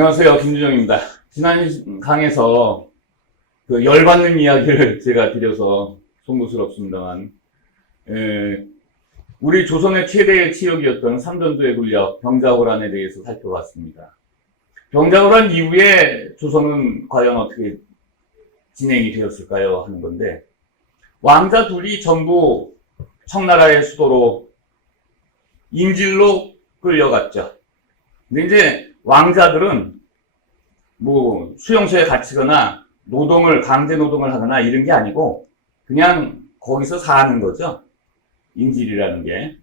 안녕하세요. 김준영입니다. 지난 강에서 그 열받는 이야기를 제가 드려서 송구스럽습니다만, 우리 조선의 최대의 치욕이었던 삼전도의 군력, 병자호란에 대해서 살펴봤습니다. 병자호란 이후에 조선은 과연 어떻게 진행이 되었을까요? 하는 건데, 왕자 둘이 전부 청나라의 수도로 인질로 끌려갔죠. 근데 이제 왕자들은 뭐 수용소에 갇히거나 강제 노동을 하거나 이런 게 아니고 그냥 거기서 사는 거죠. 인질이라는 게.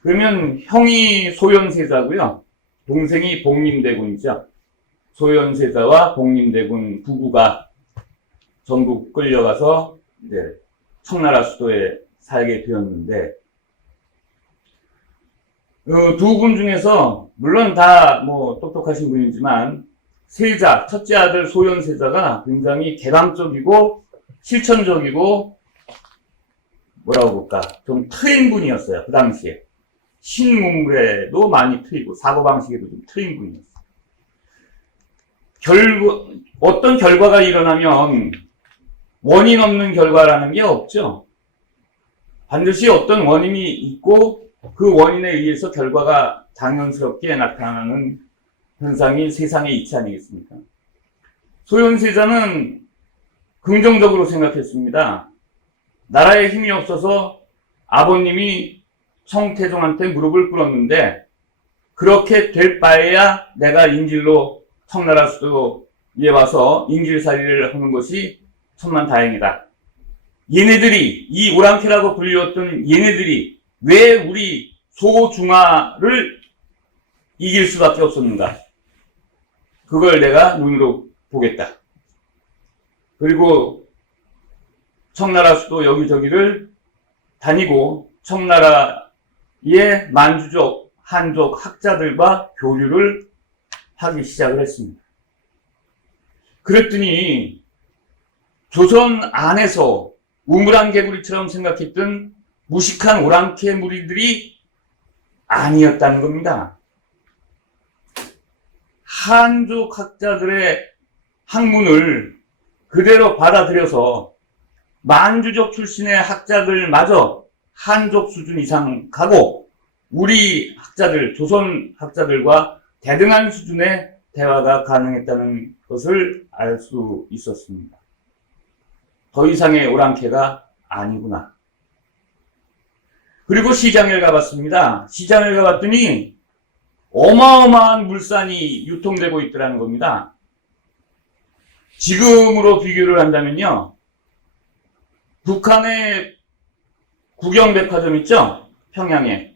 그러면 형이 소현세자고요. 동생이 복림대군이죠. 소현세자와 복림대군 부부가 전부 끌려가서 이제 청나라 수도에 살게 되었는데, 두 분 중에서 물론 다 뭐 똑똑하신 분이지만 세자, 첫째 아들 소현세자가 굉장히 개방적이고 실천적이고 뭐라고 볼까 좀 트인 분이었어요. 그 당시에 신문물에도 많이 트이고 사고방식에도 좀 트인 분이었어요. 어떤 결과가 일어나면 원인 없는 결과라는 게 없죠. 반드시 어떤 원인이 있고 그 원인에 의해서 결과가 당연스럽게 나타나는 현상이 세상의 이치 아니겠습니까? 소현세자는 긍정적으로 생각했습니다. 나라에 힘이 없어서 아버님이 청태종한테 무릎을 꿇었는데 그렇게 될 바에야 내가 인질로 청나라 수도에 와서 인질살이를 하는 것이 천만다행이다. 얘네들이, 이 오랑캐라고 불렸던 얘네들이 왜 우리 소중화를 이길 수밖에 없었는가? 그걸 내가 눈으로 보겠다. 그리고 청나라 수도 여기저기를 다니고 청나라의 만주족, 한족 학자들과 교류를 하기 시작을 했습니다. 그랬더니 조선 안에서 우물안 개구리처럼 생각했던 무식한 오랑캐 무리들이 아니었다는 겁니다. 한족 학자들의 학문을 그대로 받아들여서 만주족 출신의 학자들마저 한족 수준 이상 가고 우리 학자들, 조선 학자들과 대등한 수준의 대화가 가능했다는 것을 알 수 있었습니다. 더 이상의 오랑캐가 아니구나. 그리고 시장을 가봤습니다. 시장을 가봤더니 어마어마한 물산이 유통되고 있더라는 겁니다. 지금으로 비교를 한다면요. 북한의 구경백화점 있죠? 평양에.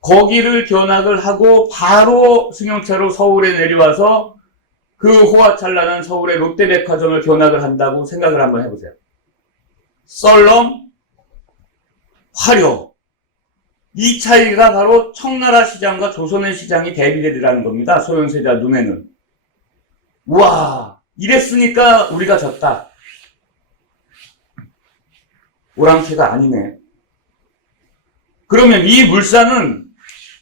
거기를 견학을 하고 바로 승용차로 서울에 내려와서 그 호화찬란한 서울의 롯데백화점을 견학을 한다고 생각을 한번 해보세요. 썰렁, 화려. 이 차이가 바로 청나라 시장과 조선의 시장이 대비되리라는 겁니다. 소현세자 눈에는. 우와, 이랬으니까 우리가 졌다. 오랑캐가 아니네. 그러면 이 물산은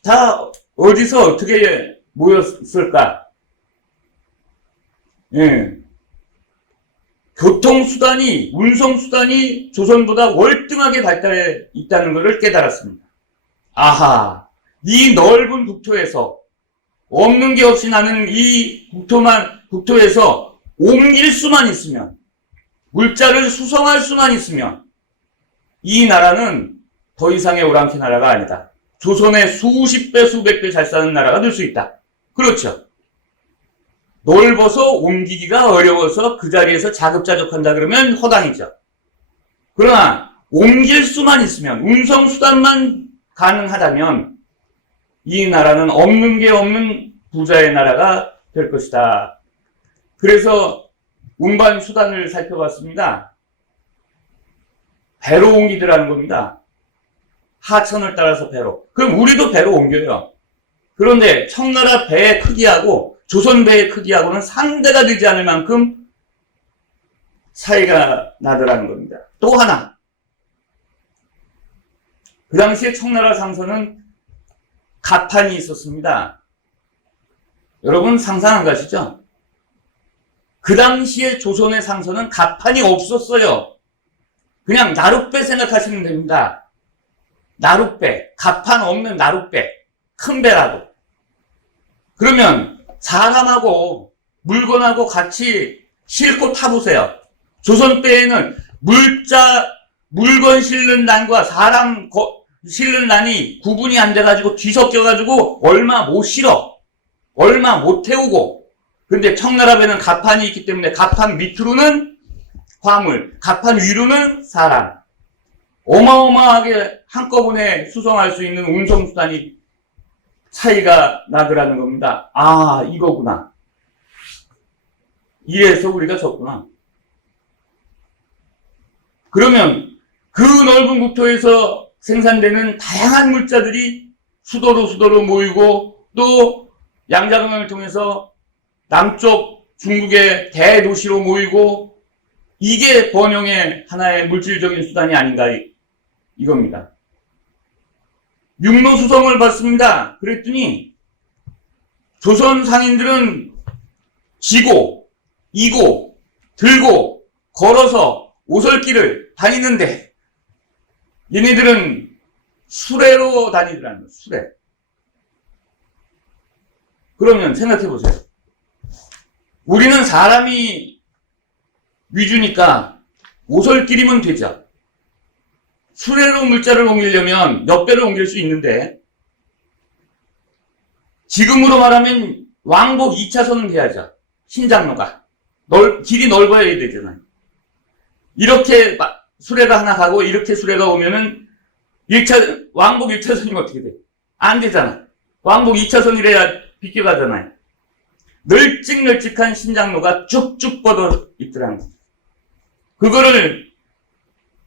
다 어디서 어떻게 모였을까? 예. 교통수단이, 운송수단이 조선보다 월등하게 발달해 있다는 것을 깨달았습니다. 아하, 이 넓은 국토에서 없는 게 없이 나는 이 국토에서 옮길 수만 있으면, 물자를 수송할 수만 있으면 이 나라는 더 이상의 오랑캐 나라가 아니다. 조선의 수십 배, 수백 배 잘 사는 나라가 될 수 있다. 그렇죠. 넓어서 옮기기가 어려워서 그 자리에서 자급자족한다 그러면 허당이죠. 그러나 옮길 수만 있으면, 운송수단만 가능하다면 이 나라는 없는 게 없는 부자의 나라가 될 것이다. 그래서 운반 수단을 살펴봤습니다. 배로 옮기더라는 겁니다. 하천을 따라서 배로. 그럼 우리도 배로 옮겨요. 그런데 청나라 배의 크기하고 조선 배의 크기하고는 상대가 되지 않을 만큼 차이가 나더라는 겁니다. 또 하나. 그 당시에 청나라 상선은 갑판이 있었습니다. 여러분 상상 안 가시죠? 그 당시에 조선의 상선은 갑판이 없었어요. 그냥 나룻배 생각하시면 됩니다. 나룻배, 갑판 없는 나룻배, 큰 배라도. 그러면 사람하고 물건하고 같이 싣고 타보세요. 조선때에는 물건 실는 란과 사람 실는 란이 구분이 안 돼가지고 뒤섞여가지고 얼마 못 실어. 얼마 못 태우고. 근데 청나라 배는 갑판이 있기 때문에 갑판 밑으로는 화물, 갑판 위로는 사람. 어마어마하게 한꺼번에 수송할 수 있는 운송수단이 차이가 나더라는 겁니다. 아, 이거구나. 이래서 우리가 졌구나. 그러면 그 넓은 국토에서 생산되는 다양한 물자들이 수도로 모이고 또 양자강을 통해서 남쪽 중국의 대도시로 모이고 이게 번영의 하나의 물질적인 수단이 아닌가 이겁니다. 육로수송을 받습니다. 그랬더니 조선 상인들은 지고 이고 들고 걸어서 오솔길을 다니는데 얘네들은 수레로 다니더라는 거예요. 수레. 그러면 생각해 보세요. 우리는 사람이 위주니까 오솔길이면 되죠. 수레로 물자를 옮기려면 몇 배를 옮길 수 있는데 지금으로 말하면 왕복 2차선은 돼야죠. 신장로가. 길이 넓어야 되잖아요. 이렇게 수레가 하나 가고 이렇게 수레가 오면은 왕복 1차선이면 어떻게 돼? 안 되잖아. 왕복 2차선이래야 비껴가잖아요. 널찍널찍한 신장로가 쭉쭉 뻗어 있더라는 거죠. 그거를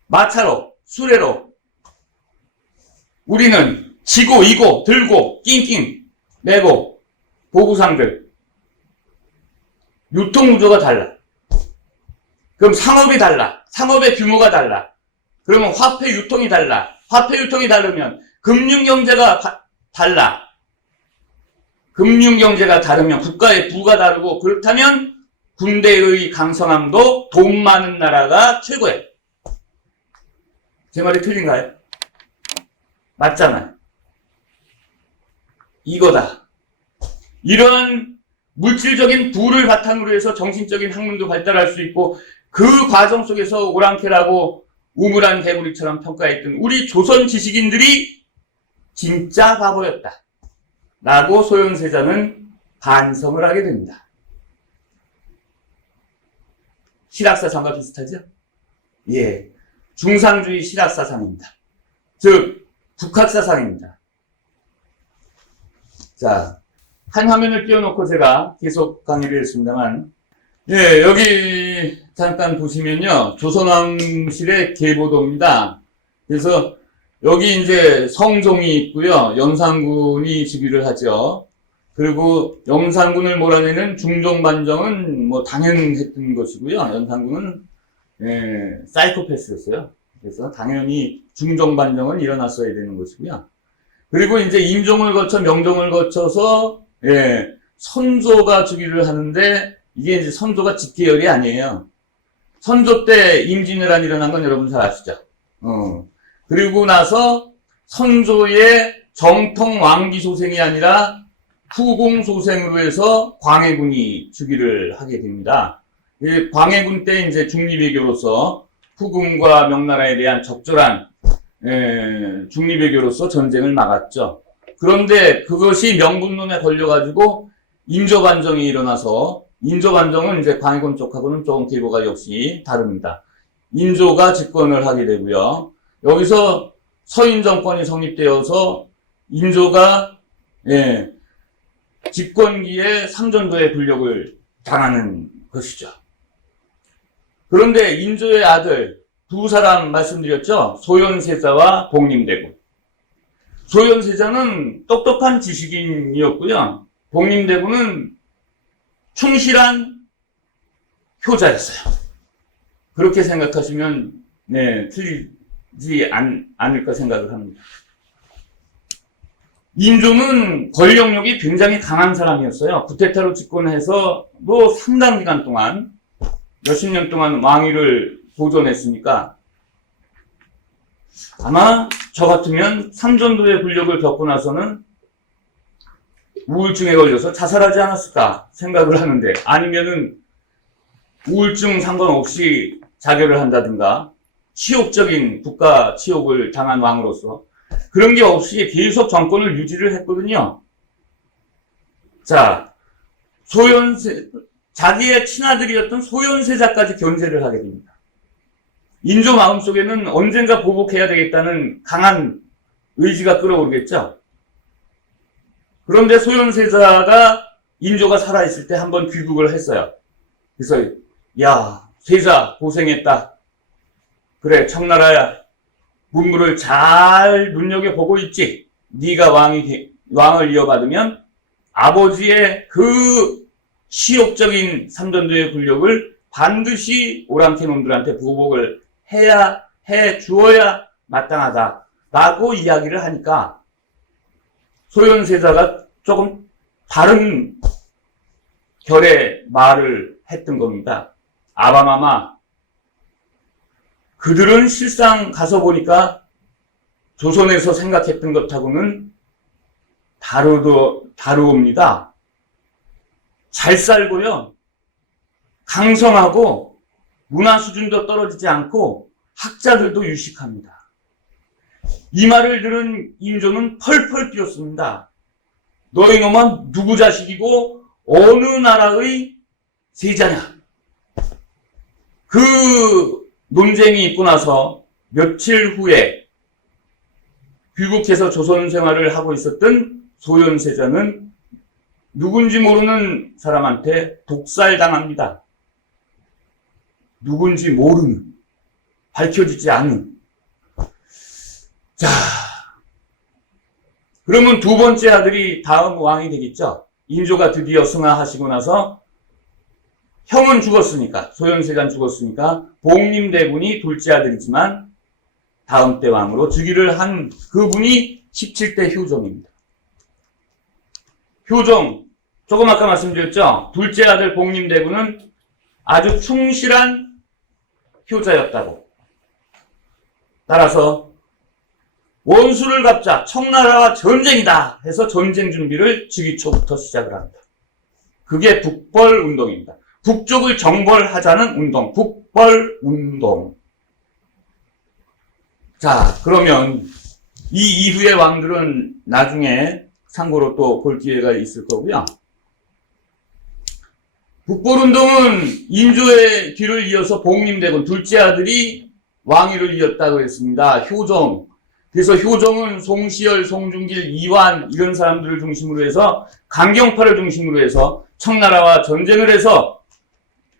마차로, 수레로 우리는 지고, 이고, 들고, 낑낑, 메고, 보구상들. 유통구조가 달라. 그럼 상업이 달라. 상업의 규모가 달라. 그러면 화폐 유통이 달라. 화폐 유통이 다르면 금융경제가 달라. 금융경제가 다르면 국가의 부가 다르고 그렇다면 군대의 강성함도 돈 많은 나라가 최고예요. 제 말이 틀린가요? 맞잖아요. 이거다. 이런 물질적인 부를 바탕으로 해서 정신적인 학문도 발달할 수 있고 그 과정 속에서 오랑캐라고 우물안 개구리처럼 평가했던 우리 조선 지식인들이 진짜 바보였다. 라고 소현세자는 반성을 하게 됩니다. 실학사상과 비슷하죠? 예. 중상주의 실학사상입니다. 즉, 북학사상입니다. 자, 한 화면을 띄워놓고 제가 계속 강의를 했습니다만, 예, 여기 잠깐 보시면요. 조선왕실의 계보도입니다. 그래서 여기 이제 성종이 있고요. 영산군이 즉위를 하죠. 그리고 영산군을 몰아내는 중종반정은 뭐 당연했던 것이고요. 영산군은 사이코패스였어요. 그래서 당연히 중종반정은 일어났어야 되는 것이고요. 그리고 이제 임종을 거쳐 명종을 거쳐서 선조가 즉위를 하는데 이게 이제 선조가 직계열이 아니에요. 선조 때 임진왜란이 일어난 건 여러분 잘 아시죠? 그리고 나서 선조의 정통 왕기 소생이 아니라 후궁 소생으로 해서 광해군이 즉위를 하게 됩니다. 광해군 때 이제 중립외교로서 후궁과 명나라에 대한 적절한 중립외교로서 전쟁을 막았죠. 그런데 그것이 명분론에 걸려가지고 인조반정이 일어나서 인조반정은 이제 광해군 쪽하고는 조금 계보가 역시 다릅니다. 인조가 집권을 하게 되고요. 여기서 서인 정권이 성립되어서 인조가 집권기에 삼전도의 불력을 당하는 것이죠. 그런데 인조의 아들 두 사람 말씀드렸죠. 소현세자와 복림대군. 소현세자는 똑똑한 지식인이었고요. 복림대군은 충실한 효자였어요. 그렇게 생각하시면 틀리지 않을까 생각을 합니다. 인조는 권력력이 굉장히 강한 사람이었어요. 쿠데타로 집권해서 뭐 상당 기간 동안 몇십 년 동안 왕위를 보존했으니까 아마 저 같으면 삼전도의 굴욕을 겪고 나서는 우울증에 걸려서 자살하지 않았을까 생각을 하는데, 아니면은 우울증 상관없이 자결을 한다든가 치욕적인 국가 치욕을 당한 왕으로서 그런 게 없이 계속 정권을 유지를 했거든요. 자, 자기의 친아들이었던 소현세자까지 견제를 하게 됩니다. 인조 마음속에는 언젠가 보복해야 되겠다는 강한 의지가 끌어오르겠죠. 그런데 소현세자가 인조가 살아있을 때 한번 귀국을 했어요. 그래서 야, 세자 고생했다. 그래, 청나라야, 문물을 잘 눈여겨보고 있지. 네가 왕을 이어받으면 아버지의 그 시욕적인 삼전도의 굴욕을 반드시 오랑캐 놈들한테 보복을 해 주어야 마땅하다라고 이야기를 하니까 소현세자가 조금 다른 결의 말을 했던 겁니다. 아바마마, 그들은 실상 가서 보니까 조선에서 생각했던 것하고는 다르옵니다. 잘 살고요, 강성하고 문화 수준도 떨어지지 않고 학자들도 유식합니다. 이 말을 들은 인조는 펄펄 뛰었습니다. 너희 놈은 누구 자식이고 어느 나라의 세자냐? 그 논쟁이 있고 나서 며칠 후에 귀국해서 조선 생활을 하고 있었던 소현세자는 누군지 모르는 사람한테 독살당합니다. 누군지 모르는, 밝혀지지 않은. 자, 그러면 두 번째 아들이 다음 왕이 되겠죠. 인조가 드디어 승하하시고 나서 형은 죽었으니까, 소현세자는 죽었으니까 복림대군이 둘째 아들이지만 다음 때 왕으로 즉위를 한 그분이 17대 효종입니다. 효종, 조금 아까 말씀드렸죠. 둘째 아들 복림대군은 아주 충실한 효자였다고. 따라서 원수를 갚자, 청나라와 전쟁이다 해서 전쟁 준비를 즉위 초부터 시작을 합니다. 그게 북벌운동입니다. 북쪽을 정벌하자는 운동, 북벌운동. 자, 그러면 이 이후의 왕들은 나중에 참고로 또 볼 기회가 있을 거고요. 북벌운동은 인조의 뒤를 이어서 복림대군 둘째 아들이 왕위를 이었다고 했습니다. 효종. 그래서 효종은 송시열, 송중길, 이완 이런 사람들을 중심으로 해서 강경파를 중심으로 해서 청나라와 전쟁을 해서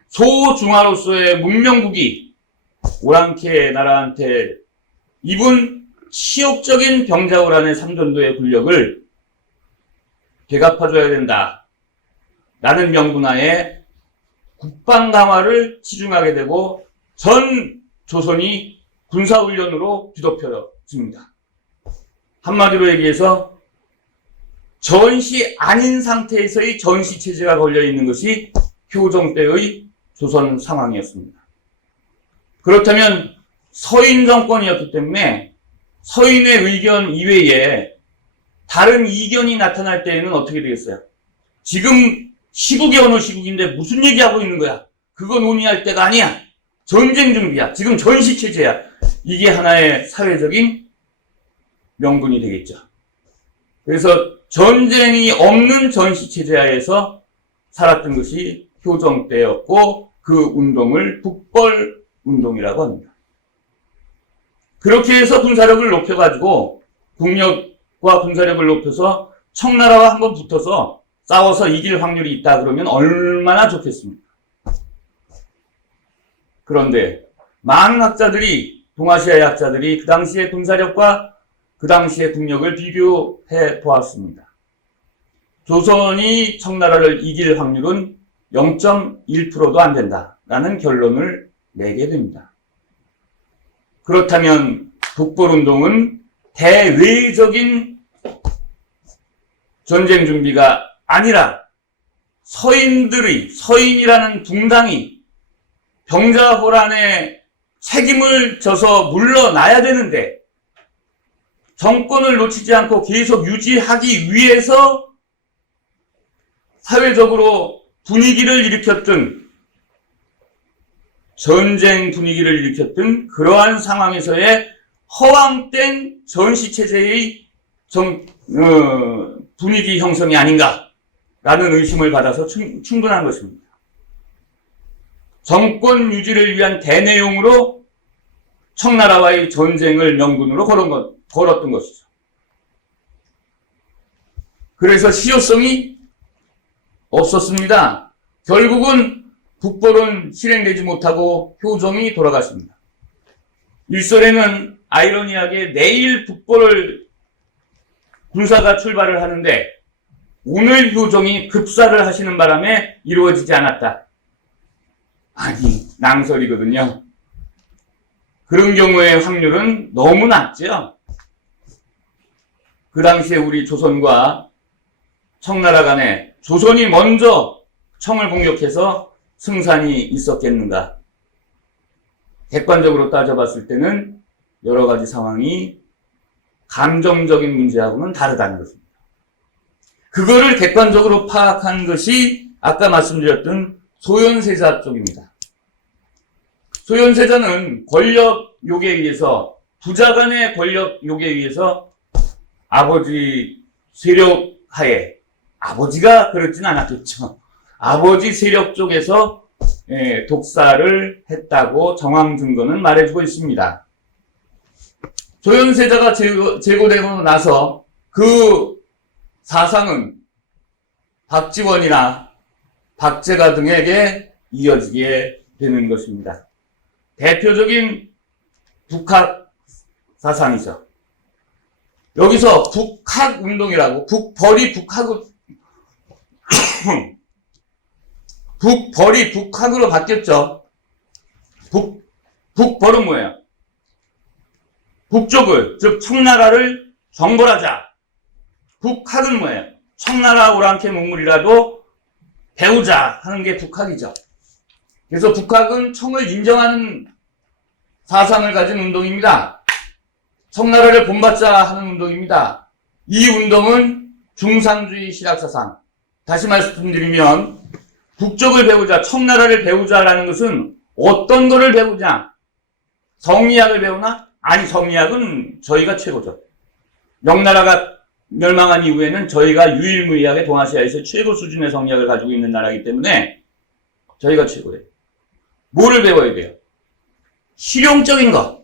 소중화로서의 문명국이 오랑캐 나라한테 입은 치욕적인 병자호란의 삼전도의 굴력을 되갚아줘야 된다 라는 명분하에 국방 강화를 치중하게 되고 전 조선이 군사훈련으로 뒤덮여집니다. 한마디로 얘기해서 전시 아닌 상태에서의 전시체제가 걸려있는 것이 효종 때의 조선 상황이었습니다. 그렇다면 서인 정권이었기 때문에 서인의 의견 이외에 다른 이견이 나타날 때에는 어떻게 되겠어요? 지금 시국이 어느 시국인데 무슨 얘기하고 있는 거야? 그거 논의할 때가 아니야. 전쟁 준비야. 지금 전시체제야. 이게 하나의 사회적인 명분이 되겠죠. 그래서 전쟁이 없는 전시체제하에서 살았던 것이 효종 때였고 그 운동을 북벌운동이라고 합니다. 그렇게 해서 군사력을 높여가지고 국력과 군사력을 높여서 청나라와 한번 붙어서 싸워서 이길 확률이 있다 그러면 얼마나 좋겠습니까? 그런데 많은 학자들이, 동아시아의 학자들이 그 당시의 군사력과 그 당시의 국력을 비교해 보았습니다. 조선이 청나라를 이길 확률은 0.1%도 안 된다라는 결론을 내게 됩니다. 그렇다면 북벌운동은 대외적인 전쟁 준비가 아니라 서인이라는 붕당이 병자호란에 책임을 져서 물러나야 되는데 정권을 놓치지 않고 계속 유지하기 위해서 사회적으로 분위기를 일으켰던 전쟁 분위기를 일으켰던 그러한 상황에서의 허황된 전시체제의 분위기 형성이 아닌가라는 의심을 받아서 충분한 것입니다. 정권 유지를 위한 대내용으로 청나라와의 전쟁을 명분으로 걸었던 것이죠. 그래서 실효성이 없었습니다. 결국은 북벌은 실행되지 못하고 효종이 돌아갔습니다. 일설에는 아이러니하게 내일 북벌을 군사가 출발을 하는데 오늘 효종이 급사를 하시는 바람에 이루어지지 않았다. 아니, 낭설이거든요. 그런 경우의 확률은 너무 낮죠. 그 당시에 우리 조선과 청나라 간에 조선이 먼저 청을 공격해서 승산이 있었겠는가. 객관적으로 따져봤을 때는 여러 가지 상황이 감정적인 문제하고는 다르다는 것입니다. 그거를 객관적으로 파악한 것이 아까 말씀드렸던 소현세자 쪽입니다. 소현세자는 권력 욕에 의해서, 부자 간의 권력 욕에 의해서 아버지 세력 하에, 아버지가 그렇진 않았겠죠. 아버지 세력 쪽에서 독사를 했다고 정황 증거는 말해주고 있습니다. 소현세자가 제거되고 나서 그 사상은 박지원이나 박제가 등에게 이어지게 되는 것입니다. 대표적인 북학 사상이죠. 여기서 북학운동이라고, 북벌이 북학으로 바뀌었죠. 북벌은 뭐예요? 북쪽을, 즉 청나라를 정벌하자. 북학은 뭐예요? 청나라 오랑캐 문물이라도 배우자 하는 게 북학이죠. 그래서 북학은 청을 인정하는 사상을 가진 운동입니다. 청나라를 본받자 하는 운동입니다. 이 운동은 중상주의 실학사상. 다시 말씀드리면 북쪽을 배우자, 청나라를 배우자라는 것은 어떤 거를 배우냐? 성리학을 배우나? 아니, 성리학은 저희가 최고죠. 명나라가 멸망한 이후에는 저희가 유일무이하게 동아시아에서 최고 수준의 성리학을 가지고 있는 나라이기 때문에 저희가 최고예요. 뭐를 배워야 돼요? 실용적인 거,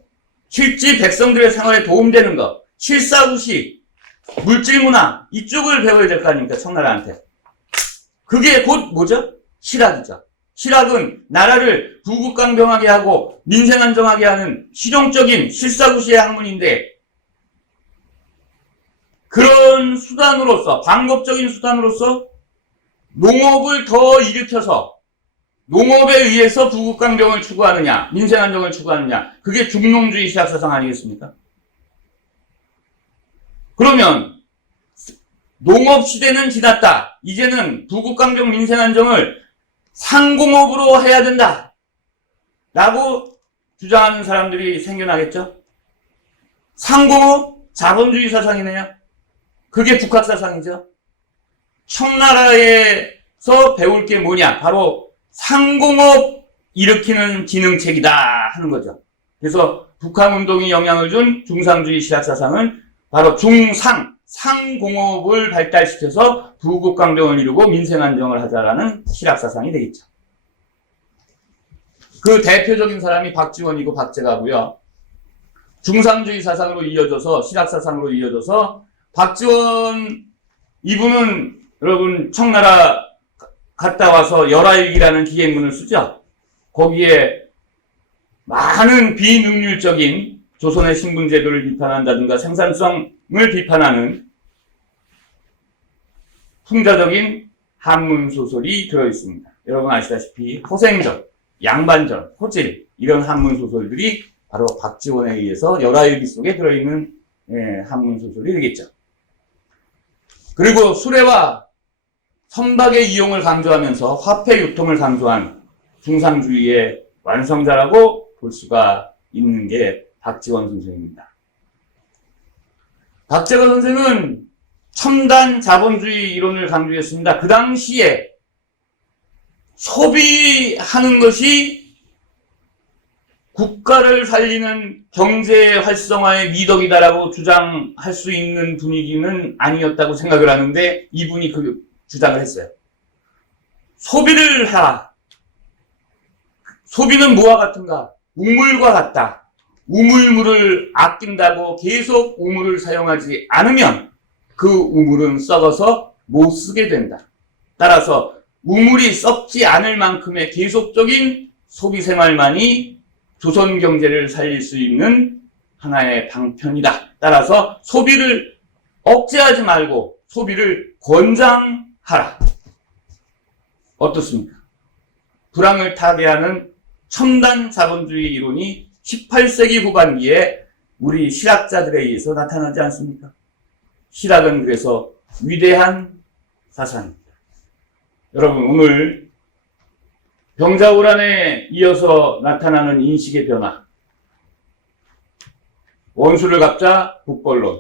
실제 백성들의 생활에 도움되는 거, 실사구시, 물질문화, 이쪽을 배워야 될 거 아닙니까, 청나라한테. 그게 곧 뭐죠? 실학이죠. 실학은 나라를 부국강병하게 하고 민생안정하게 하는 실용적인 실사구시의 학문인데, 그런 수단으로서, 방법적인 수단으로서 농업을 더 일으켜서 농업에 의해서 부국강병을 추구하느냐, 민생안정을 추구하느냐, 그게 중농주의 시학사상 아니겠습니까? 그러면 농업시대는 지났다. 이제는 부국강병 민생안정을 상공업으로 해야 된다 라고 주장하는 사람들이 생겨나겠죠. 상공업 자본주의 사상이네요. 그게 북학사상이죠. 청나라에서 배울 게 뭐냐, 바로 상공업 일으키는 기능책이다 하는 거죠. 그래서 북한운동이 영향을 준 중상주의 시학사상은 바로 상공업을 발달시켜서 부국강병을 이루고 민생안정을 하자라는 실학사상이 되겠죠. 그 대표적인 사람이 박지원이고 박제가고요. 중상주의 사상으로 이어져서, 실학사상으로 이어져서, 박지원 이분은 여러분 청나라 갔다 와서 열하일기라는 기행문을 쓰죠. 거기에 많은 비능률적인 조선의 신분제도를 비판한다든가 생산성을 비판하는 풍자적인 한문소설이 들어있습니다. 여러분 아시다시피 호생전, 양반전, 호질 이런 한문소설들이 바로 박지원에 의해서 열하일기 속에 들어있는 한문소설이 되겠죠. 그리고 수레와 선박의 이용을 강조하면서 화폐 유통을 강조한 중상주의의 완성자라고 볼 수가 있는 게 박지원 선생입니다. 박재건 선생은 첨단 자본주의 이론을 강조했습니다. 그 당시에 소비하는 것이 국가를 살리는 경제 활성화의 미덕이다라고 주장할 수 있는 분위기는 아니었다고 생각을 하는데 이분이 그 주장을 했어요. 소비를 하라. 소비는 뭐와 같은가? 우물과 같다. 우물물을 아낀다고 계속 우물을 사용하지 않으면 그 우물은 썩어서 못 쓰게 된다. 따라서 우물이 썩지 않을 만큼의 계속적인 소비 생활만이 조선 경제를 살릴 수 있는 하나의 방편이다. 따라서 소비를 억제하지 말고 소비를 권장하라. 어떻습니까? 불황을 타개하는 첨단 자본주의 이론이 18세기 후반기에 우리 실학자들에 의해서 나타나지 않습니까? 실학은 그래서 위대한 사상입니다. 여러분, 오늘 병자호란에 이어서 나타나는 인식의 변화, 원수를 갚자 북벌론,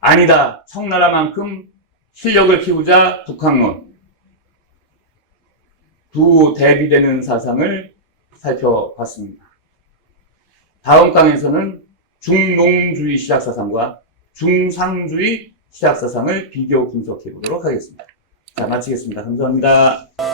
아니다 청나라만큼 실력을 키우자 북한론, 두 대비되는 사상을 살펴봤습니다. 다음 강에서는 중농주의 시작사상과 중상주의 시작사상을 비교 분석해 보도록 하겠습니다. 자, 마치겠습니다. 감사합니다.